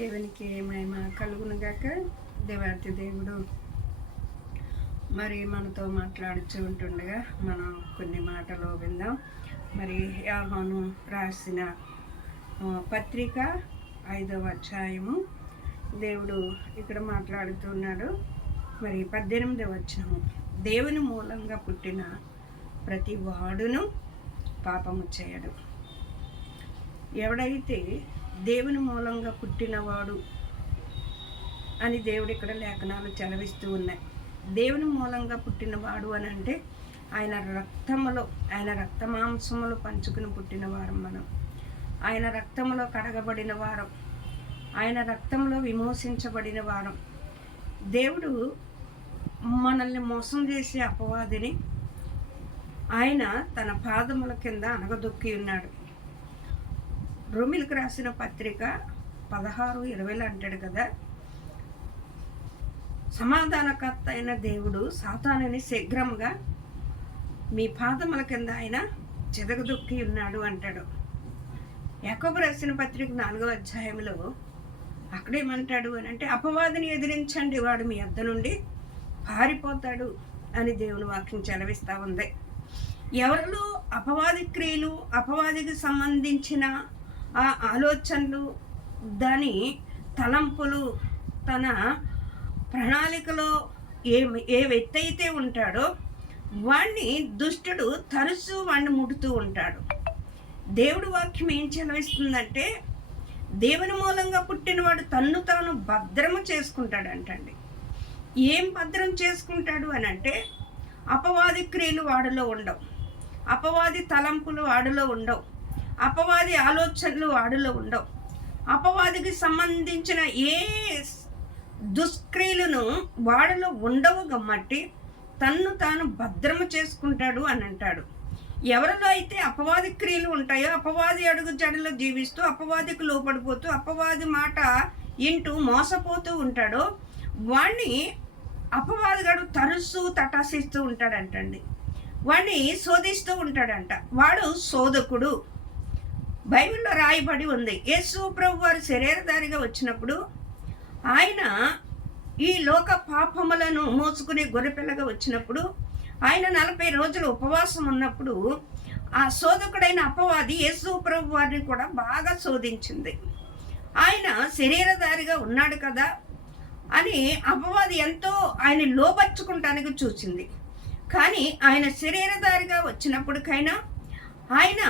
దేవునికి మహిమ కలుగునుగాక. దేవాతి దేవుడు మరి మనతో మాట్లాడుతూ ఉంటుండగా మనం కొన్ని మాటలు విందాం. మరి యోహాను రాసిన పత్రిక 5వ అధ్యాయము దేవుడు ఇక్కడ మాట్లాడుతున్నాడు. మరి 18వ వచనము, దేవుని మూలంగా పుట్టిన ప్రతి వాడును పాపము చేయడు. ఎవడైతే దేవుని మూలంగా పుట్టినవాడు అని దేవుడు ఇక్కడ లేఖనాలు చదివిస్తూ ఉన్నాయి. దేవుని మూలంగా పుట్టినవాడు అని అంటే ఆయన రక్తములో, ఆయన రక్తమాంసములు పంచుకుని పుట్టిన వారం మనం. ఆయన రక్తములో కడగబడిన వారం, ఆయన రక్తంలో విమోచించబడిన వారం. దేవుడు మనల్ని మోసం చేసే అపవాదిని ఆయన తన పాదముల కింద అనగదొక్కి ఉన్నాడు. రోమిలకు రాసిన పత్రిక 16:20 అంటాడు కదా, సమాధానకర్త అయిన దేవుడు సాతానుని శీఘ్రంగా మీ పాదముల కింద ఆయన చెదగదొక్కి ఉన్నాడు అంటాడు. యాకోబు రాసిన పత్రిక 4వ అధ్యాయంలో అక్కడేమంటాడు అని అంటే, అపవాదిని ఎదిరించండి, వాడు మీ వద్ద నుండి పారిపోతాడు అని దేవుని వాక్యం చెలవిస్తూ ఉంది. ఎవరిలో అపవాది క్రియలు, అపవాదికి సంబంధించిన ఆ ఆలోచనలు, దాని తలంపులు, తన ప్రణాళికలో ఏ వ్యక్తి అయితే ఉంటాడో వాణ్ణి దుష్టుడు తరచూ వాణ్ణి ముడుతూ ఉంటాడు. దేవుడి వాక్యం ఏం చెలవిస్తుందంటే, దేవుని మూలంగా పుట్టినవాడు తన్ను తాను భద్రము చేసుకుంటాడంటండి. ఏం భద్రం చేసుకుంటాడు అని అంటే, అపవాది క్రియలు వాడిలో ఉండవు, అపవాది తలంపులు వాడిలో ఉండవు, అపవాది ఆలోచనలు వాడిలో ఉండవు, అపవాదికి సంబంధించిన ఏ దుష్క్రియలను వాడిలో ఉండవు గమ్మట్టి తన్ను తాను భద్రము చేసుకుంటాడు అని అంటాడు. ఎవరిలో అయితే అపవాది క్రియలు ఉంటాయో, అపవాది అడుగు జడలో జీవిస్తూ, అపవాదికి లోపడిపోతూ, అపవాది మాట ఇంటూ మోసపోతూ ఉంటాడో వాణ్ణి అపవాదిగాడు తరచూ తటాసిస్తూ ఉంటాడంటండి. వాణ్ణి శోధిస్తూ ఉంటాడంట. వాడు శోధకుడు. బైబిల్లో రాయబడి ఉంది, యేసు ప్రభు వారు శరీరధారిగా వచ్చినప్పుడు ఆయన ఈ లోక పాపములను మోసుకునే గొర్రెపిల్లగా వచ్చినప్పుడు ఆయన 40 రోజులు ఉపవాసం ఉన్నప్పుడు ఆ శోధకుడైన అపవాది యేసు ప్రభు వారిని కూడా బాగా శోధించింది. ఆయన శరీరధారిగా ఉన్నాడు కదా అని అపవాది ఎంతో ఆయన లోబర్చుకుంటానికి చూసింది. కానీ ఆయన శరీరధారిగా వచ్చినప్పటికైనా ఆయన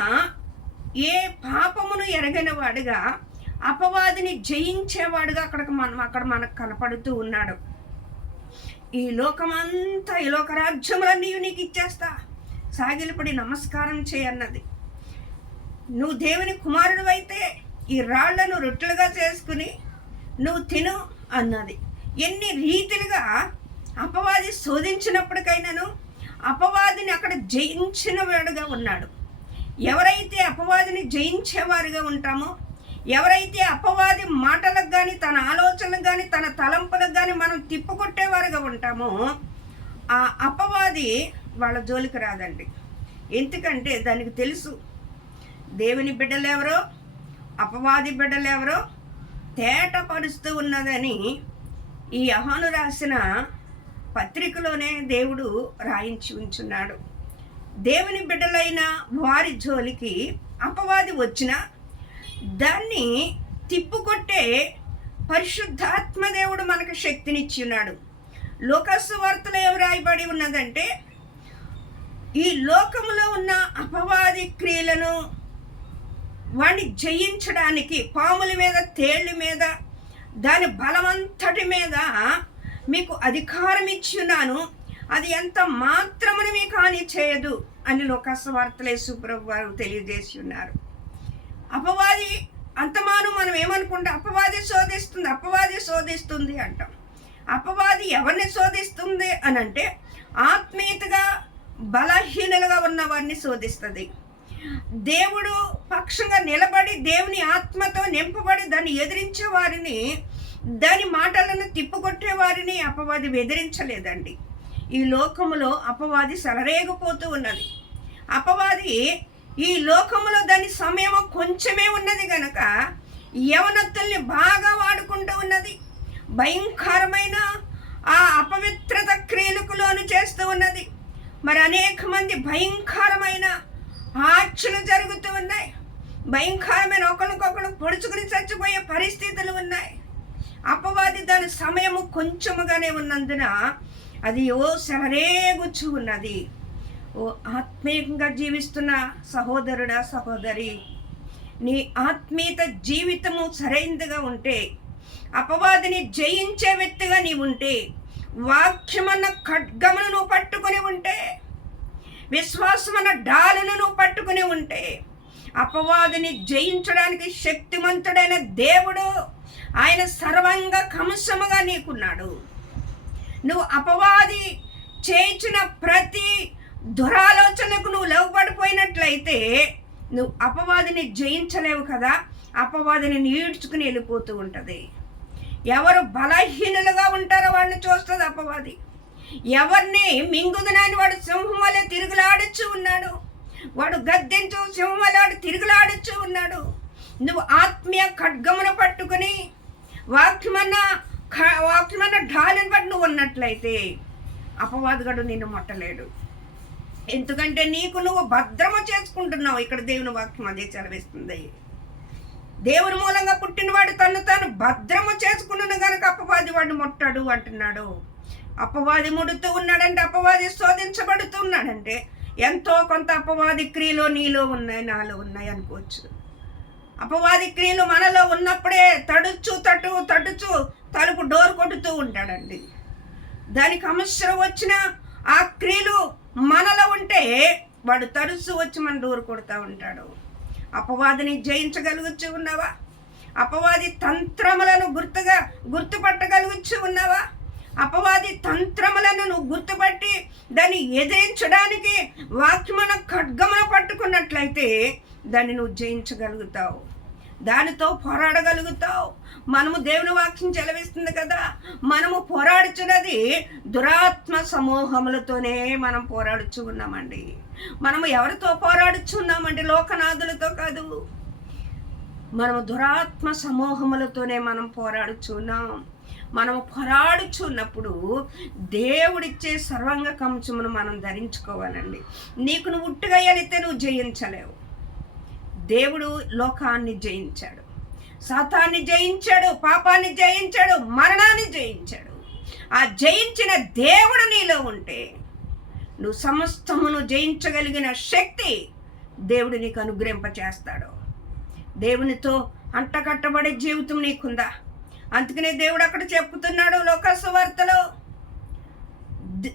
ఏ పాపమును ఎరగని వాడుగా, అపవాదిని జయించేవాడుగా అక్కడ మనకు కనపడుతూ ఉన్నాడు. ఈ లోకమంతా, ఈ లోక రాజ్యములన్నీ నీకు ఇచ్చేస్తా, సాగిలపడి నమస్కారం చేయన్నది. నువ్వు దేవుని కుమారుడు అయితే ఈ రాళ్లను రొట్టెలుగా చేసుకుని నువ్వు తిను అన్నది. ఎన్ని రీతిలుగా అపవాది శోధించినప్పటికైనాను అపవాదిని అక్కడ జయించిన వాడుగా ఉన్నాడు. ఎవరైతే అపవాదిని జయించేవారుగా ఉంటామో, ఎవరైతే అపవాది మాటలకు కానీ, తన ఆలోచనలకు కానీ, తన తలంపులకు కానీ మనం తిప్పుకొట్టేవారుగా ఉంటామో, ఆ అపవాది వాళ్ళ జోలికి రాదండి. ఎందుకంటే దానికి తెలుసు దేవుని బిడ్డలెవరో అపవాది బిడ్డలెవరో తేటపరుస్తూ ఉన్నదని ఈ యోహాను రాసిన పత్రికలోనే దేవుడు రాయించి ఉంచున్నాడు. దేవుని బిడ్డలైన వారి జోలికి అపవాది వచ్చినా దాన్ని తిప్పుకొట్టే పరిశుద్ధాత్మ దేవుడు మనకు శక్తినిచ్చి ఉన్నాడు. లోకాసు వార్తలో ఏం రాయబడి ఉన్నదంటే, ఈ లోకములో ఉన్న అపవాది క్రియలను వాడిని జయించడానికి పాముల మీద, తేళ్ల మీద, దాని బలమంతటి మీద మీకు అధికారం ఇచ్చి ఉన్నాను, అది ఎంత మాత్రమును మీకు హాని చేయదు అని లోకాసు వార్తలో యేసు ప్రభు వారు తెలియజేసి ఉన్నారు. అపవాది అంతమాను మనం ఏమనుకుంటాం, అపవాది శోధిస్తుంది, అపవాది శోధిస్తుంది అంటాం. అపవాది ఎవరిని శోధిస్తుంది అని అంటే, ఆత్మీయతగా బలహీనులుగా ఉన్న వారిని శోధిస్తుంది. దేవుడు పక్షంగా నిలబడి దేవుని ఆత్మతో నింపబడి దాన్ని ఎదిరించే వారిని, దాని మాటలను తిప్పుకొట్టే వారిని అపవాది ఎదిరించలేదండి. ఈ లోకములో అపవాది సలరేగిపోతూ ఉన్నది. అపవాది ఈ లోకములో దాని సమయం కొంచెమే ఉన్నది గనక యవనత్తుల్ని బాగా వాడుకుంటున్నాడు. పట్టుకుంటూ ఉన్నది. భయంకరమైన ఆ అపవిత్రత క్రియలకు లోను చేస్తూ ఉన్నది. మరి అనేక మంది భయంకరమైన ఆర్చలు జరుగుతూ ఉన్నాయి. భయంకరమైన ఒకరికొకరు పొడుచుకుని చచ్చిపోయే పరిస్థితులు ఉన్నాయి. అపవాది దాని సమయము కొంచెముగానే ఉన్నందున అది సెలరేగుచ్చు ఉన్నది. ఓ ఆత్మీయంగా జీవిస్తున్న సహోదరుడా, సహోదరి, నీ ఆత్మీయత జీవితము సరైనదిగా ఉంటే, అపవాదిని జయించే వ్యక్తిగా నీవు ఉంటే, వాక్యమన్న ఖడ్గమును నువ్వు పట్టుకుని ఉంటే, విశ్వాసమన్న డాలును నువ్వు పట్టుకుని ఉంటే, అపవాదిని జయించడానికి శక్తిమంతుడైన దేవుడు ఆయన సర్వంగ కంసముగా నీకున్నాడు. నువ్వు అపవాది చేయించిన ప్రతి దురాలోచనకు నువ్వు లోబడిపోయినట్లయితే నువ్వు అపవాదిని జయించలేవు కదా. అపవాదిని నీడ్చుకుని వెళ్ళిపోతూ ఉంటుంది. ఎవరు బలహీనులుగా ఉంటారో వాళ్ళని చూస్తుంది అపవాది. ఎవరిని మింగుదనని వాడు సింహం వలె తిరుగులాడుచు ఉన్నాడు. వాడు గద్దెంచు సింహం వలె వాడు తిరుగులాడుచు ఉన్నాడు. నువ్వు ఆత్మీయ ఖడ్గమును పట్టుకుని వాక్యమన్న ఢాలను బట్టి నువ్వు ఉన్నట్లయితే అపవాదిగాడు నిన్ను ముట్టలేడు. ఎందుకంటే నీకు నువ్వు భద్రము చేసుకుంటున్నావు. ఇక్కడ దేవుని వాక్యం అదే చదివిస్తుంది. దేవుని మూలంగా పుట్టినవాడు తను తాను భద్రము చేసుకున్నాను కనుక అపవాది వాడిని ముట్టాడు అంటున్నాడు. అపవాది ముడుతూ ఉన్నాడంటే, అపవాది శోధించబడుతున్నాడంటే ఎంతో కొంత అపవాది క్రియలు నీలో ఉన్నాయి, నాలో ఉన్నాయి అనుకోవచ్చు. అపవాది క్రియలు మనలో ఉన్నప్పుడే తడుచు తలుపు డోర్ కొడుతూ ఉంటాడండి. దానికి అవసరం వచ్చిన ఆ క్రియలు మనలో ఉంటే వాడు తడుచు వచ్చి మన డోర్ కొడుతూ ఉంటాడు. అపవాదిని జయించగలుగుచు ఉన్నావా? అపవాది తంత్రములను గుర్తుపట్టగలుగుచు ఉన్నావా? అపవాది తంత్రములను నువ్వు గుర్తుపట్టి దాన్ని ఎదిరించడానికి వాక్యమున ఖడ్గమును పట్టుకున్నట్లయితే దాన్ని నువ్వు జయించగలుగుతావు, దానితో పోరాడగలుగుతావు. మనము దేవుని వాక్యం చెలవిస్తుంది కదా, మనము పోరాడుచున్నది దురాత్మ సమూహములతోనే మనం పోరాడుచు ఉన్నామండి. మనము ఎవరితో పోరాడుచున్నామండి? లోకనాథులతో కాదు, మనము దురాత్మ సమూహములతోనే మనం పోరాడుచున్నాం. మనము పోరాడుచున్నప్పుడు దేవుడిచ్చే సర్వాంగ కవచమును మనం ధరించుకోవాలండి. నీకు నువ్వు ఉట్టుగా వెళితే నువ్వు జయించలేవు. దేవుడు లోకాన్ని జయించాడు, సాతాన్ని జయించాడు, పాపాన్ని జయించాడు, మరణాన్ని జయించాడు. ఆ జయించిన దేవుడు నీలో ఉంటే నువ్వు సమస్తమును జయించగలిగిన శక్తి దేవుడు నీకు అనుగ్రహింపచేస్తాడు. దేవునితో అంటకట్టబడే జీవితం నీకుందా? అందుకనే దేవుడు అక్కడ చెప్పుతున్నాడు లోకసువార్తలో,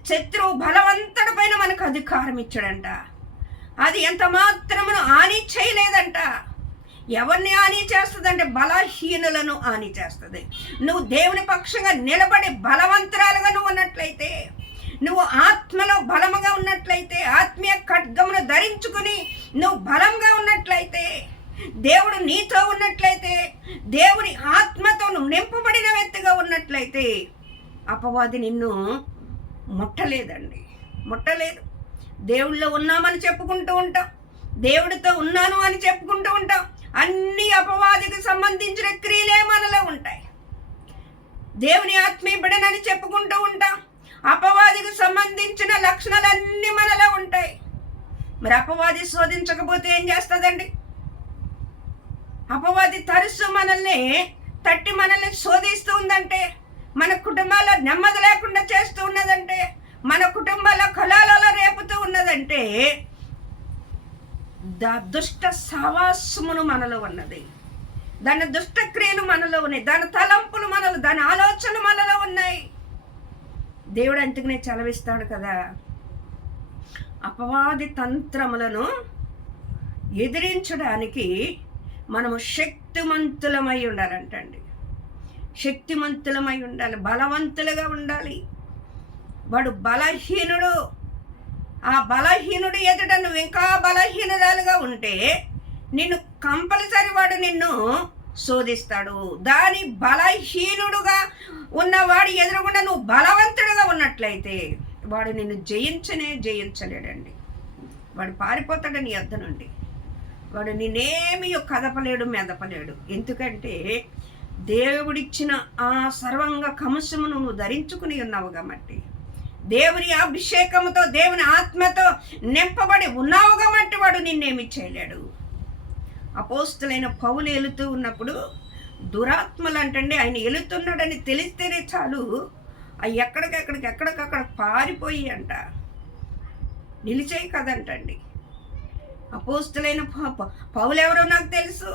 శత్రువు బలవంతుడి పైన మనకు అధికారం ఇచ్చాడంట. అది ఎంత మాత్రమును హాని చేయలేదంట. ఎవరిని హాని చేస్తుందంటే బలహీనులను హాని చేస్తుంది. నువ్వు దేవుని పక్షంగా నిలబడి బలవంతురాలుగా నువ్వు ఉన్నట్లయితే, నువ్వు ఆత్మలో బలముగా ఉన్నట్లయితే, ఆత్మీయ ఖడ్గమును ధరించుకుని నువ్వు బలంగా ఉన్నట్లయితే, దేవుడు నీతో ఉన్నట్లయితే, దేవుని ఆత్మతో నువ్వు నింపబడిన వ్యక్తిగా ఉన్నట్లయితే అపవాది నిన్ను ముట్టలేదండి, ముట్టలేదు. దేవుళ్ళో ఉన్నామని చెప్పుకుంటూ ఉంటాం, దేవుడితో ఉన్నాను అని చెప్పుకుంటూ ఉంటాం. అన్ని అపవాదికి సంబంధించిన క్రియలే మనలో ఉంటాయి. దేవుని ఆత్మీయ బిడ్డనని చెప్పుకుంటూ ఉంటాం, అపవాదికి సంబంధించిన లక్షణాలన్నీ మనలో ఉంటాయి. మరి అపవాది శోధించకపోతే ఏం చేస్తుందండి? అపవాది తరచు మనల్ని తట్టి మనల్ని శోధిస్తూ ఉందంటే, మన కుటుంబాల్లో నెమ్మది లేకుండా చేస్తూ ఉన్నదంటే, మన కుటుంబాల్లో కలాలలో రేపుతూ ఉన్నదంటే దుష్ట సావాసమును మనలో ఉన్నది, దాని దుష్ట క్రియలు మనలో ఉన్నాయి, దాని తలంపులు మనలో, దాని ఆలోచనలు మనలో ఉన్నాయి. దేవుడు అందుకనే చలవిస్తాడు కదా, అపవాది తంత్రములను ఎదిరించడానికి మనము శక్తిమంతులమై ఉండాలంటండి. శక్తిమంతులమై ఉండాలి, బలవంతులుగా ఉండాలి. వాడు బలహీనుడు. ఆ బలహీనుడు ఎదుట నువ్వు ఇంకా బలహీనురాలుగా ఉంటే నిన్ను కంపల్సరీ వాడు నిన్ను శోధిస్తాడు. దాని బలహీనుడుగా ఉన్నవాడు ఎదురుగుండా నువ్వు బలవంతుడుగా ఉన్నట్లయితే వాడు నిన్ను జయించలేడండి. వాడు పారిపోతాడు నీ యొద్ద నుండి. వాడు నిన్నేమీ కదపలేడు, మెదపలేడు. ఎందుకంటే దేవుడిచ్చిన ఆ సర్వంగ కమసమును నువ్వు ధరించుకుని ఉన్నావు కాబట్టి, దేవుని అభిషేకముతో దేవుని ఆత్మతో నింపబడి ఉన్నావు కాబట్టి వాడు నిన్నేమి చేయలేడు. అపోస్తులైన పౌలు వెళుతూ ఉన్నప్పుడు దురాత్మలు అంటండి ఆయన వెళుతున్నాడని తెలిస్తేనే చాలు అవి ఎక్కడికక్కడ పారిపోయి అంట నిలిచేయి కదంటండి. అపోస్తులైన పౌలు ఎవరో నాకు తెలుసు,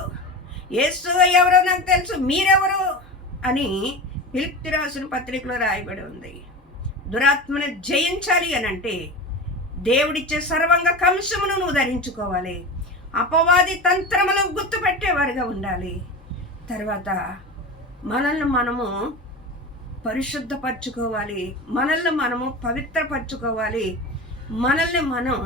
యేసు ఎవరో నాకు తెలుసు, మీరెవరు అని ఫిలిప్పీ రాసిన పత్రికలో రాయబడి ఉంది. దురాత్మను జయించాలి అని అంటే దేవుడిచ్చే సర్వంగ కంశమును నువ్వు ధరించుకోవాలి. అపవాది తంత్రములను గుర్తుపెట్టేవారుగా ఉండాలి. తర్వాత మనల్ని మనము పరిశుద్ధపరచుకోవాలి, మనల్ని మనము పవిత్రపరచుకోవాలి. మనల్ని మనం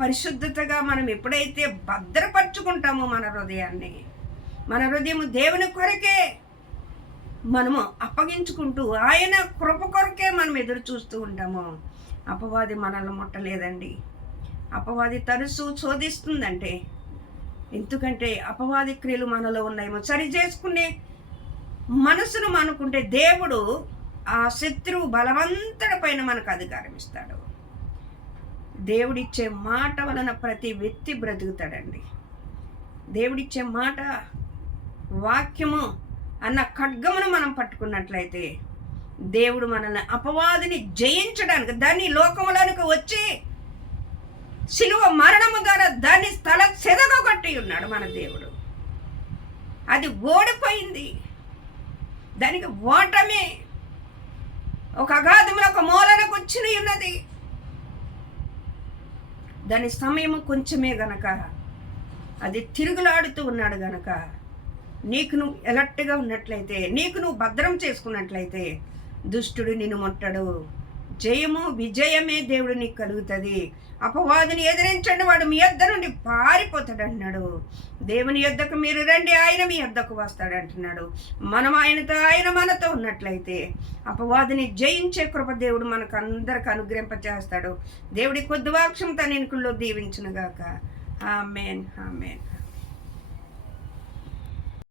పరిశుద్ధతగా మనం ఎప్పుడైతే భద్రపరచుకుంటామో మన హృదయం దేవుని కొరకే మనము అప్పగించుకుంటూ ఆయన కృప కొరకే మనం ఎదురు చూస్తూ ఉంటాము. అపవాది మనల్ని ముట్టలేదండి. అపవాది తరచూ శోధిస్తుందంటే ఎందుకంటే అపవాది క్రియలు మనలో ఉన్నాయేమో సరి చేసుకునే మనసును అనుకుంటే దేవుడు ఆ శత్రువు బలవంతుడి పైన మనకు అధికారం ఇస్తాడు. దేవుడిచ్చే మాట వలన ప్రతి వ్యక్తి బ్రతుకుతాడండి. దేవుడిచ్చే మాట వాక్యము అన్న ఖడ్గమును మనం పట్టుకున్నట్లయితే దేవుడు మనల్ని అపవాదిని జయించడానికి దాన్ని లోకములోనికి వచ్చి శిలువ మరణము ద్వారా దాన్ని స్థల చెదగొట్టి ఉన్నాడు మన దేవుడు. అది ఓడిపోయింది, దానికి ఓటమే ఒక అగాధంలో ఒక మూలనకు వచ్చి ఉన్నది. దాని సమయము కొంచెమే గనక అది తిరుగులాడుతూ ఉన్నాడు గనక నీకు నువ్వు ఎలర్ట్గా ఉన్నట్లయితే, నీకు నువ్వు భద్రం చేసుకున్నట్లయితే దుష్టుడు నిన్ను ముట్టడు. జయము విజయమే దేవుడు నీకు కలుగుతుంది. అపవాదిని ఎదిరించండి, వాడు మీ యొద్ద నుండి పారిపోతాడు అన్నాడు. దేవుని యొద్దకు మీరు రండి, ఆయన మీ యొద్దకు వస్తాడు అంటున్నాడు. మనం ఆయనతో, ఆయన మనతో ఉన్నట్లయితే అపవాదిని జయించే కృప దేవుడు మనకు అందరికి అనుగ్రహింపచేస్తాడు. దేవుడి కొద్ది వాక్యం తన ఎన్నికల్లో దీవించునుగాక. ఆమేన్, ఆమేన్.